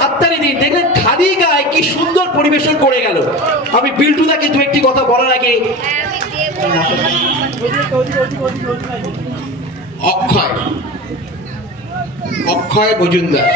হাততালি দিন, দেখলেন খালি গায়ে কি সুন্দর পরিবেশন করে গেল। আমি বিল্টুদাকে দু একটি কথা বলার আগে অক্ষয় অক্ষয় মজুমদার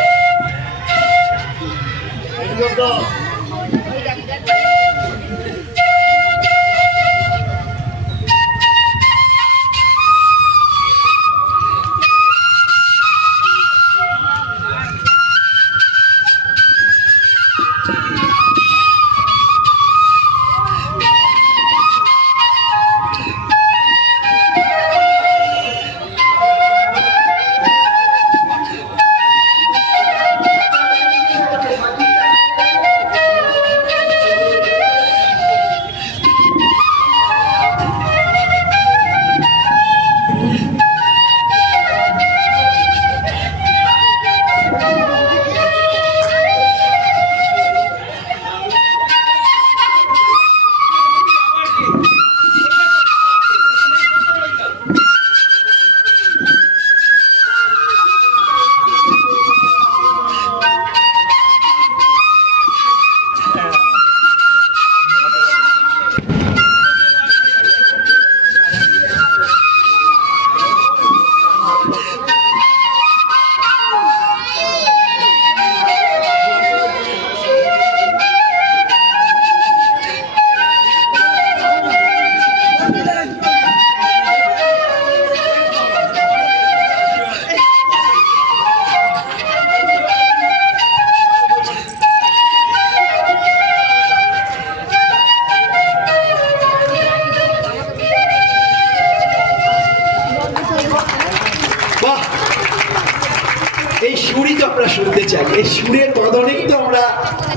এই সুরই তো আমরা শুনতে চাই, এই সুরের বদলেই তো আমরা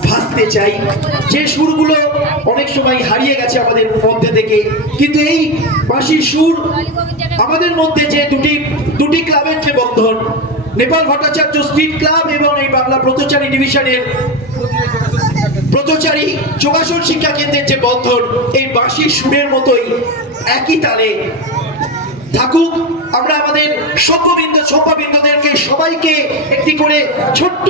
ভাসতে চাই। যে সুরগুলো অনেক সময় হারিয়ে গেছে আমাদের মধ্যে থেকে, কিন্তু এই বাঁশির সুর আমাদের মধ্যে যে দুটি ক্লাবের যে বন্ধন, নেপাল ভট্টাচার্য স্ট্রিট ক্লাব এবং এই বাংলা ব্রতচারী ডিভিশনের ব্রতচারী যোগাসন শিক্ষা কেন্দ্রের যে বন্ধন, এই বাঁশির সুরের মতোই একই তালে থাকুক। আমরা আমাদের সভ্যবৃন্দদেরকে সবাইকে একটি করে ছোট্ট